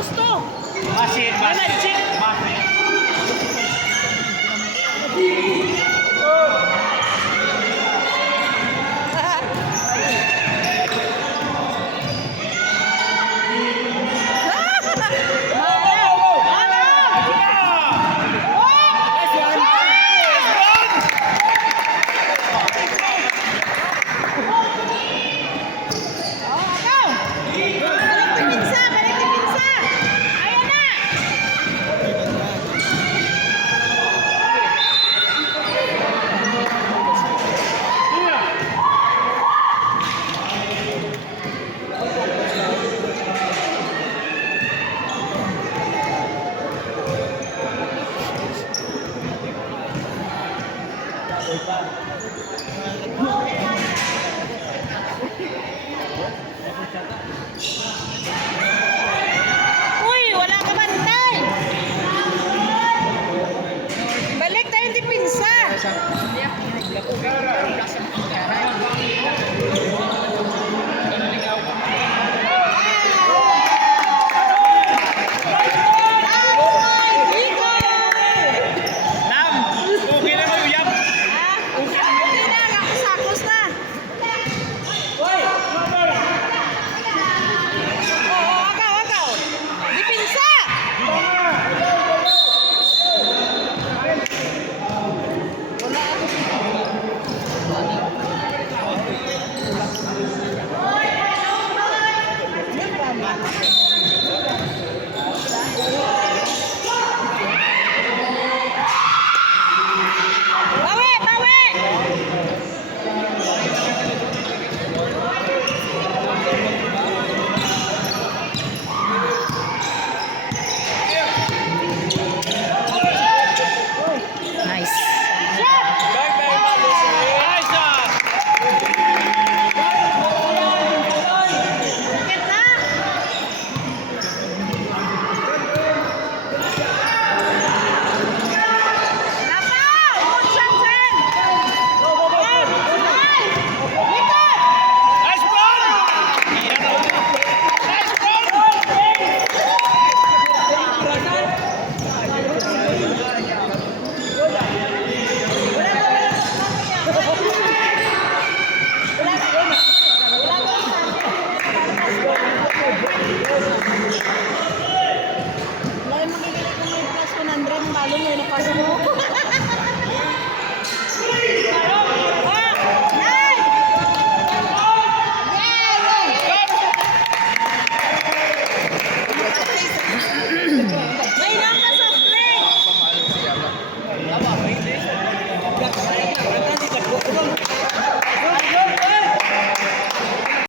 gusto. Basit, basit. Magic. Basit. Uy, wala ka bantay. Balik tayo di pinsa. Nam, okay na mo uyab. Okay na, nakusakos na. Oo, agaw. Di pinsa. Bawi. Nice. Sakit na. Lapaw! Utsang sen! Nice! Likod! Nice ball! Nice ball! Lain magigilip ko may plus 100 talo mo na pass mo. May number sa play.